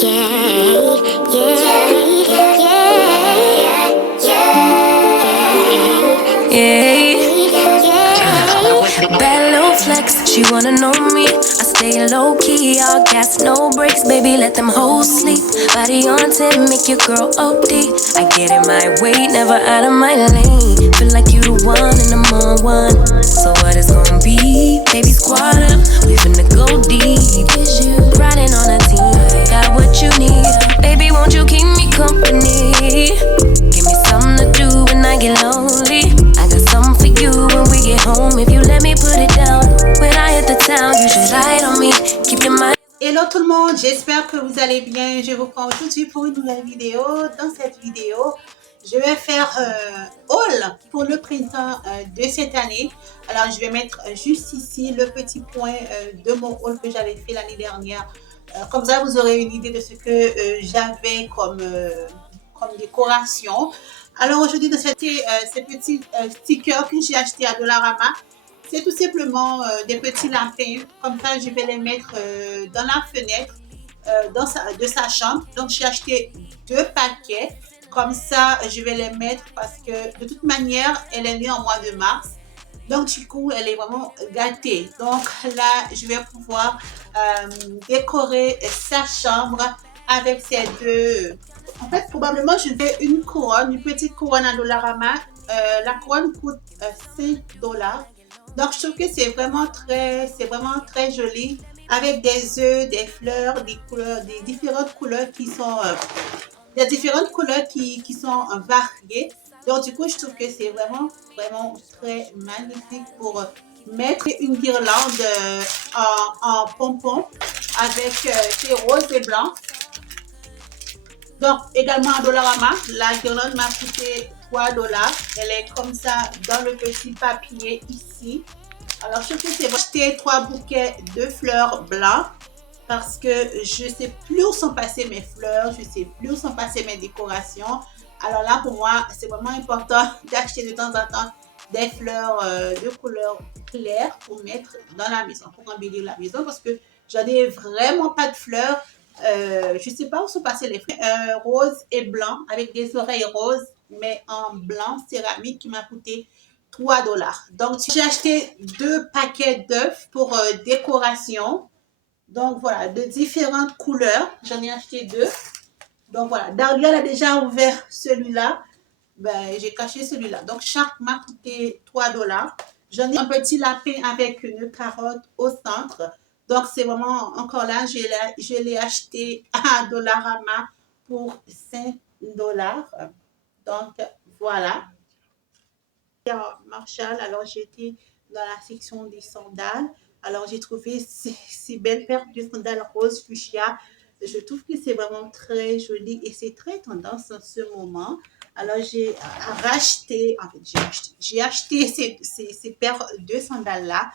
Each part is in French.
Bad little flex, she wanna know me. I stay low key, all gas, no brakes, baby, let them hoes sleep. Body on 10, make your girl OD. I get in my way, never out of my lane. Feel like you the one and I'm on one. So what it's gonna be? Baby, squad up, we finna go deep. Riding on a team, got what you need. Baby, won't you keep me company? Give me something to do when I get lonely. I got something for you when we get home. If you let me put it down, when I hit the town, you should ride on me. Keep your mind. Hello tout le monde, j'espère que vous allez bien. Je vous prends aujourd'hui pour une nouvelle vidéo. Dans cette vidéo, je vais faire haul pour le printemps de cette année. Alors, je vais mettre juste ici le petit point de mon haul que j'avais fait l'année dernière. Comme ça, vous aurez une idée de ce que j'avais comme décoration. Alors, aujourd'hui, dans ces petits stickers que j'ai achetés à Dollarama, c'est tout simplement des petits lapins. Comme ça, je vais les mettre dans la fenêtre de sa chambre. Donc, j'ai acheté 2 paquets. Comme ça, je vais les mettre parce que de toute manière, elle est née en mois de mars. Donc, du coup, elle est vraiment gâtée. Donc, là, je vais pouvoir décorer sa chambre avec ces deux. En fait, probablement, je vais une couronne, une petite couronne à Dollarama. La couronne coûte 5 $. Donc, je trouve que c'est vraiment très joli avec des œufs, des fleurs, des couleurs, des différentes couleurs qui sont variées. Donc, du coup, je trouve que c'est vraiment très magnifique pour mettre une guirlande en pompon avec ces roses et blancs. Donc, également à Dollarama, la guirlande m'a coûté 3 $. Elle est comme ça dans le petit papier ici. Alors, je trouve que c'est bon. J'ai acheté 3 bouquets de fleurs blancs parce que je ne sais plus où sont passées mes fleurs, je ne sais plus où sont passées mes décorations. Alors là, pour moi, c'est vraiment important d'acheter de temps en temps des fleurs de couleur claire pour mettre dans la maison, pour embellir la maison parce que j'en ai vraiment pas de fleurs. Je ne sais pas où sont passées les fleurs. Rose et blanc avec des oreilles roses, mais en blanc céramique qui m'a coûté 3 $. Donc, j'ai acheté 2 paquets d'œufs pour décoration. Donc, voilà, de différentes couleurs. J'en ai acheté 2. Donc, voilà. Dariel a déjà ouvert celui-là. Ben, j'ai caché celui-là. Donc, chaque m'a coûté 3 $. J'en ai un petit lapin avec une carotte au centre. Donc, c'est vraiment, encore là, je l'ai acheté à Dollarama pour 5 $. Donc, voilà. Marshall, alors j'étais dans la section des sandales. Alors, j'ai trouvé ces belles paires de sandales rose fuchsia. Je trouve que c'est vraiment très joli et c'est très tendance en ce moment. Alors, j'ai racheté, en fait, j'ai acheté ces paires de sandales-là.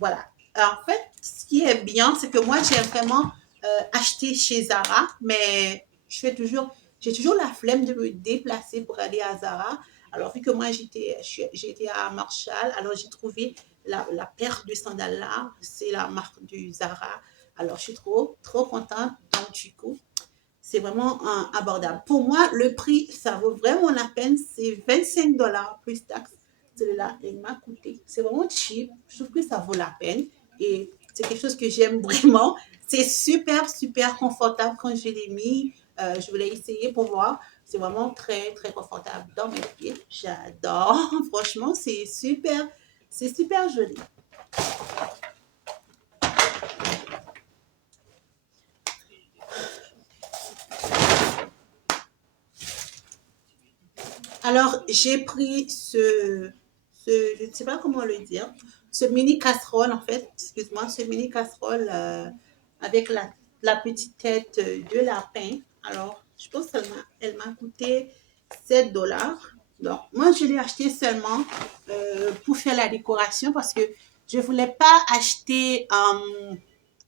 Voilà. En fait, ce qui est bien, c'est que moi, j'ai vraiment acheté chez Zara, mais j'ai toujours la flemme de me déplacer pour aller à Zara. Alors, vu que moi, j'étais à Marshall, alors j'ai trouvé la paire de sandales là, c'est la marque du Zara. Alors, je suis trop contente. Donc, du coup, c'est vraiment abordable. Pour moi, le prix, ça vaut vraiment la peine. C'est 25 $ plus taxes. Celui-là, il m'a coûté. C'est vraiment cheap. Je trouve que ça vaut la peine. Et c'est quelque chose que j'aime vraiment. C'est super confortable quand je l'ai mis. Je voulais essayer pour voir. C'est vraiment très confortable dans mes pieds. J'adore. Franchement, c'est super joli. Alors, j'ai pris je ne sais pas comment le dire, ce mini casserole en fait, excuse-moi, ce mini casserole avec la petite tête de lapin. Alors, je pense qu'elle m'a coûté 7 $. Donc, moi, je l'ai acheté seulement pour faire la décoration parce que je ne voulais pas acheter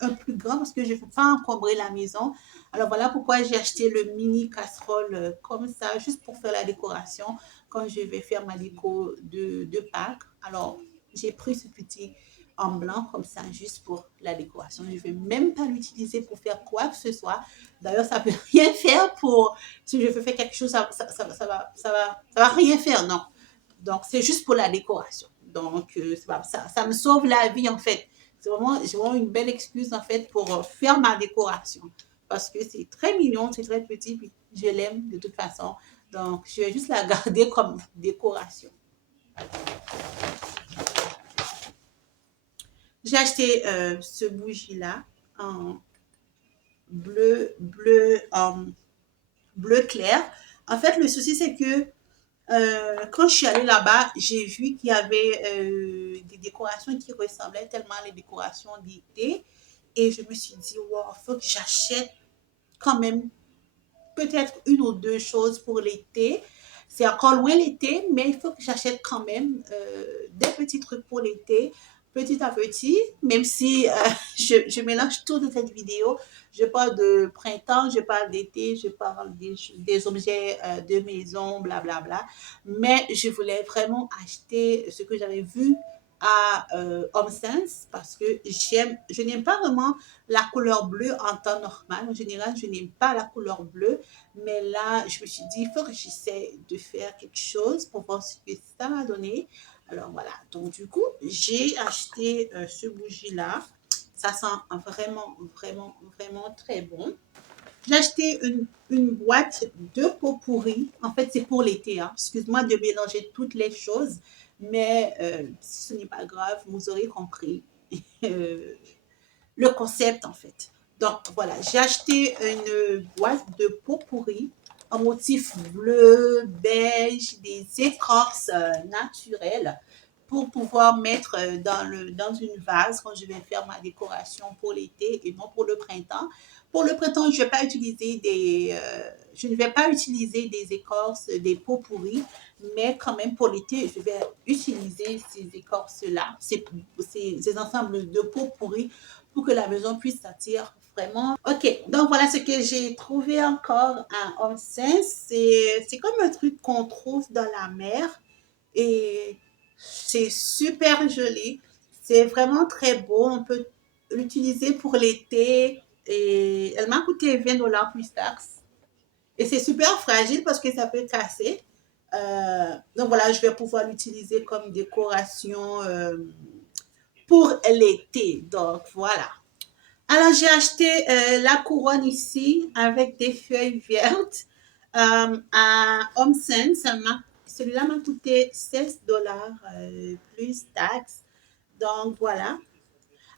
un plus grand parce que je ne veux pas encombrer la maison. Alors, voilà pourquoi j'ai acheté le mini casserole comme ça, juste pour faire la décoration quand je vais faire ma déco de Pâques. Alors, j'ai pris ce petit en blanc comme ça, juste pour la décoration. Je ne vais même pas l'utiliser pour faire quoi que ce soit. D'ailleurs, ça ne peut rien faire pour... Si je veux faire quelque chose, ça va rien faire, non. Donc, c'est juste pour la décoration. Donc, ça me sauve la vie, en fait. J'ai vraiment une belle excuse, en fait, pour faire ma décoration. Parce que c'est très mignon, c'est très petit, puis je l'aime de toute façon. Donc, je vais juste la garder comme décoration. J'ai acheté ce bougie-là en bleu clair. En fait, le souci, c'est que quand je suis allée là-bas, j'ai vu qu'il y avait des décorations qui ressemblaient tellement à les décorations d'été. Et je me suis dit, wow, il faut que j'achète quand même peut-être une ou deux choses pour l'été. C'est encore loin l'été, mais il faut que j'achète quand même des petits trucs pour l'été, petit à petit, même si je mélange tout dans cette vidéo. Je parle de printemps, je parle d'été, je parle des objets de maison, blablabla. Bla, bla. Mais je voulais vraiment acheter ce que j'avais vu à HomeSense parce que je n'aime pas vraiment la couleur bleue en temps normal. En général, je n'aime pas la couleur bleue. Mais là, je me suis dit, il faut que j'essaie de faire quelque chose pour voir ce que ça m'a donné. Alors voilà, donc du coup, j'ai acheté ce bougie-là. Ça sent vraiment, vraiment, vraiment très bon. J'ai acheté une boîte de pot pourri. En fait, c'est pour l'été. Hein. Excuse-moi de mélanger toutes les choses, mais ce n'est pas grave, vous aurez compris le concept en fait. Donc voilà, j'ai acheté une boîte de pot pourri en motif bleu, beige, des écorces naturelles pour pouvoir mettre dans une vase quand je vais faire ma décoration pour l'été et non pour le printemps. Pour le printemps, je ne vais pas utiliser des écorces, des pots pourris, mais quand même pour l'été, je vais utiliser ces écorces-là, ces ensembles de pots pourris pour que la maison puisse sentir vraiment. Ok, donc voilà ce que j'ai trouvé encore à HomeSense. C'est comme un truc qu'on trouve dans la mer et c'est super joli. C'est vraiment très beau. On peut l'utiliser pour l'été et elle m'a coûté 20 $ plus taxes. Et c'est super fragile parce que ça peut casser. Donc voilà, je vais pouvoir l'utiliser comme décoration pour l'été. Donc voilà. Alors, j'ai acheté la couronne ici avec des feuilles vertes à HomeSense. Celui-là m'a coûté 16 $ plus taxes. Donc, voilà.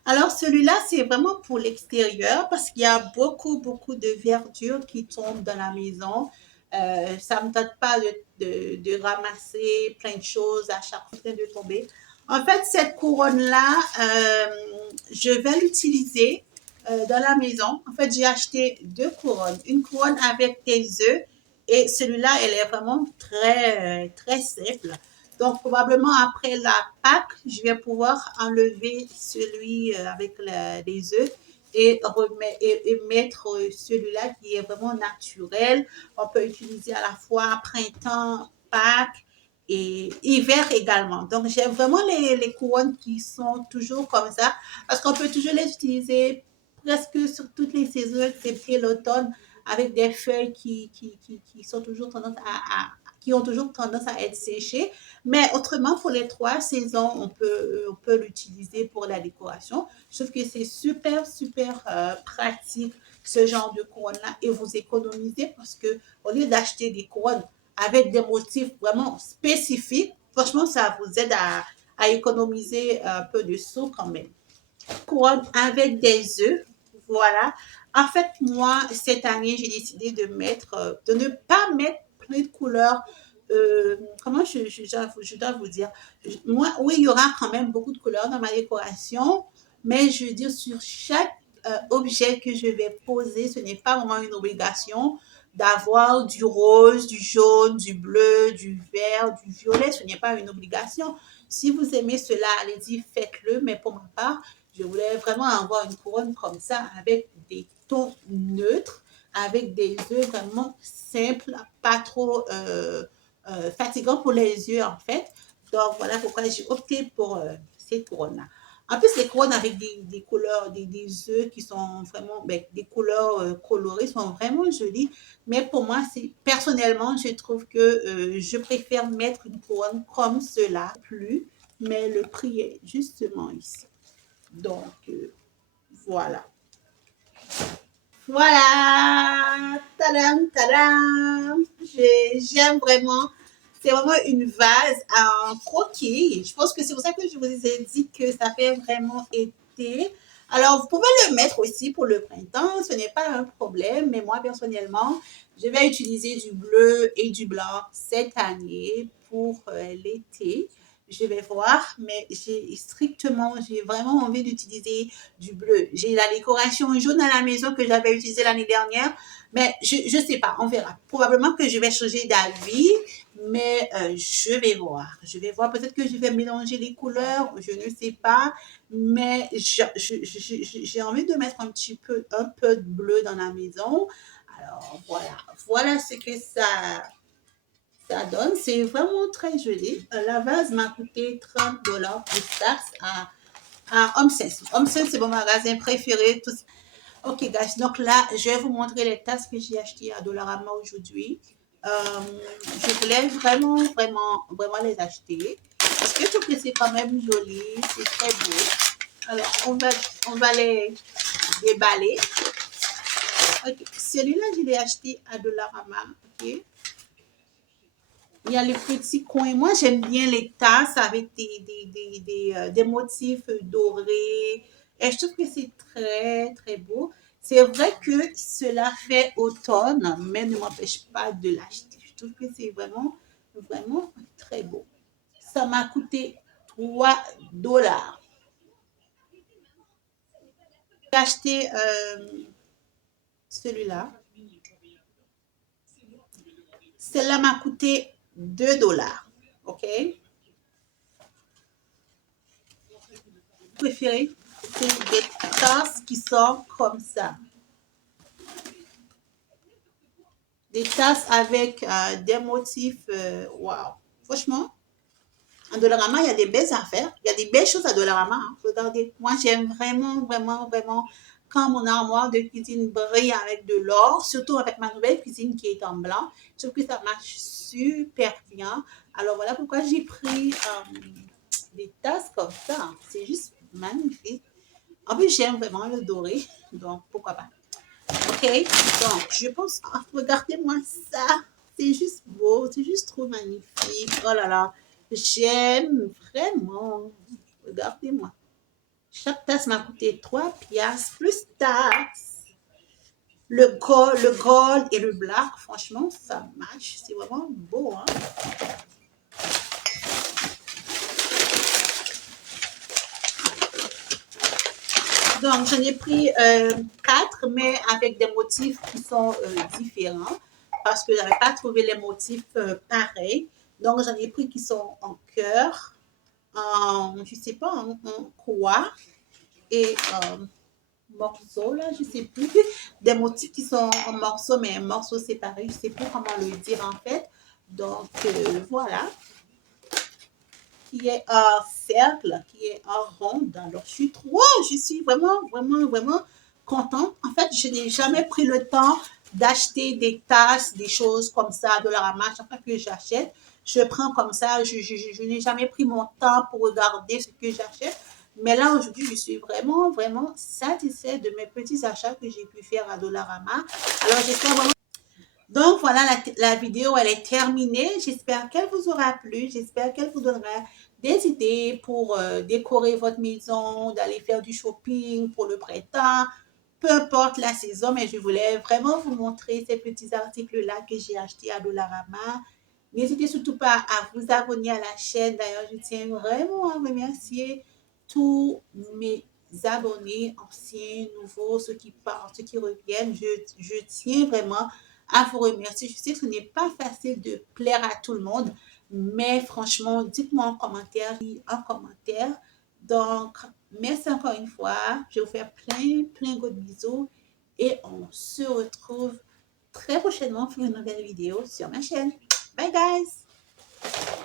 Alors, celui-là, c'est vraiment pour l'extérieur parce qu'il y a beaucoup, beaucoup de verdure qui tombe dans la maison. Ça ne me tente pas de ramasser plein de choses à chaque fois de tomber. En fait, cette couronne-là, je vais l'utiliser dans la maison. En fait, j'ai acheté deux couronnes. Une couronne avec des œufs et celui-là, elle est vraiment très, très simple. Donc, probablement après la Pâque, je vais pouvoir enlever celui avec les œufs et mettre celui-là qui est vraiment naturel. On peut utiliser à la fois printemps, Pâques et hiver également. Donc, j'aime vraiment les couronnes qui sont toujours comme ça parce qu'on peut toujours les utiliser presque sur toutes les saisons, excepté l'automne, avec des feuilles qui sont toujours tendance qui ont toujours tendance à être séchées. Mais autrement, pour les 3 saisons, on peut l'utiliser pour la décoration. Je trouve que c'est super, super pratique, ce genre de couronne-là. Et vous économisez parce que au lieu d'acheter des couronnes avec des motifs vraiment spécifiques, franchement, ça vous aide à économiser un peu de sous quand même. Couronne avec des œufs, voilà. En fait, moi, cette année, j'ai décidé de ne pas mettre plein de couleurs. Comment je dois vous dire? Moi, oui, il y aura quand même beaucoup de couleurs dans ma décoration, mais je veux dire, sur chaque objet que je vais poser, ce n'est pas vraiment une obligation d'avoir du rose, du jaune, du bleu, du vert, du violet. Ce n'est pas une obligation. Si vous aimez cela, allez-y, faites-le. Mais pour ma part, je voulais vraiment avoir une couronne comme ça avec des tons neutres, avec des œufs vraiment simples, pas trop fatigants pour les yeux en fait. Donc voilà pourquoi j'ai opté pour cette couronne-là. En plus, les couronnes avec des couleurs, des œufs qui sont vraiment, ben, des couleurs colorées sont vraiment jolies. Mais pour moi, personnellement, je trouve que je préfère mettre une couronne comme cela, plus. Mais le prix est justement ici. Donc, voilà. Voilà! Tadam, tadam! J'aime vraiment. C'est vraiment une vase en croquis. Je pense que c'est pour ça que je vous ai dit que ça fait vraiment été. Alors, vous pouvez le mettre aussi pour le printemps. Ce n'est pas un problème. Mais moi, personnellement, je vais utiliser du bleu et du blanc cette année pour l'été. Je vais voir, mais j'ai vraiment envie d'utiliser du bleu. J'ai la décoration jaune à la maison que j'avais utilisée l'année dernière, mais je sais pas, on verra. Probablement que je vais changer d'avis, mais je vais voir. Je vais voir, peut-être que je vais mélanger les couleurs, je ne sais pas, mais j'ai envie de mettre un peu de bleu dans la maison. Alors voilà, voilà ce que ça donne. C'est vraiment très joli. La vase m'a coûté 30 $ plus taxes à Home Sense. Home Sense, c'est mon magasin préféré. Ok, guys. Donc là, je vais vous montrer les tasses que j'ai achetées à Dollarama aujourd'hui. Je voulais vraiment, vraiment, vraiment les acheter. Parce que je trouve que c'est quand même joli. C'est très beau. Alors, on va les déballer. Okay. Celui-là, je l'ai acheté à Dollarama. Ok. Il y a les petits coins. Moi, j'aime bien les tasses avec des motifs dorés. Et je trouve que c'est très, très beau. C'est vrai que cela fait automne, mais ne m'empêche pas de l'acheter. Je trouve que c'est vraiment, vraiment très beau. Ça m'a coûté 3 $. J'ai acheté celui-là. Celle-là m'a coûté 2 $. OK? Préféré, c'est des tasses qui sont comme ça. Des tasses avec des motifs. Waouh! Franchement, en Dollarama, il y a des belles affaires. Il y a des belles choses à Dollarama. Hein. Regardez, moi, j'aime vraiment, vraiment, vraiment quand mon armoire de cuisine brille avec de l'or, surtout avec ma nouvelle cuisine qui est en blanc. Je trouve que ça marche super bien. Alors, voilà pourquoi j'ai pris des tasses comme ça. C'est juste magnifique. En plus, j'aime vraiment le doré, donc pourquoi pas. Ok, donc je pense, regardez-moi ça, c'est juste beau, c'est juste trop magnifique. Oh là là, j'aime vraiment. Regardez-moi. Chaque tasse m'a coûté 3 piastres plus taxes. Le gold et le black, franchement, ça match. C'est vraiment beau. Hein? Donc, j'en ai pris 4, mais avec des motifs qui sont différents parce que je n'avais pas trouvé les motifs pareils. Donc, j'en ai pris qui sont en cœur, je ne sais pas, en quoi, et morceaux, là, je ne sais plus. Des motifs qui sont en morceaux, mais un morceau séparé, je ne sais plus comment le dire en fait. Donc, voilà, qui est un cercle, qui est un rond. Alors, je suis vraiment, vraiment, vraiment contente. En fait, je n'ai jamais pris le temps d'acheter des tasses, des choses comme ça de la ramasse. Chaque fois que j'achète, je prends comme ça. Je n'ai jamais pris mon temps pour regarder ce que j'achète. Mais là, aujourd'hui, je suis vraiment, vraiment satisfaite de mes petits achats que j'ai pu faire à Dollarama. Alors, j'espère vraiment. Donc, voilà, la vidéo, elle est terminée. J'espère qu'elle vous aura plu. J'espère qu'elle vous donnera des idées pour décorer votre maison, d'aller faire du shopping pour le printemps. Peu importe la saison, mais je voulais vraiment vous montrer ces petits articles-là que j'ai achetés à Dollarama. N'hésitez surtout pas à vous abonner à la chaîne. D'ailleurs, je tiens vraiment à remercier tous mes abonnés, anciens, nouveaux, ceux qui partent, ceux qui reviennent. Je tiens vraiment à vous remercier. Je sais que ce n'est pas facile de plaire à tout le monde, mais franchement, dites-moi en commentaire, Donc, merci encore une fois. Je vais vous faire plein, plein de bisous et on se retrouve très prochainement pour une nouvelle vidéo sur ma chaîne. Bye guys!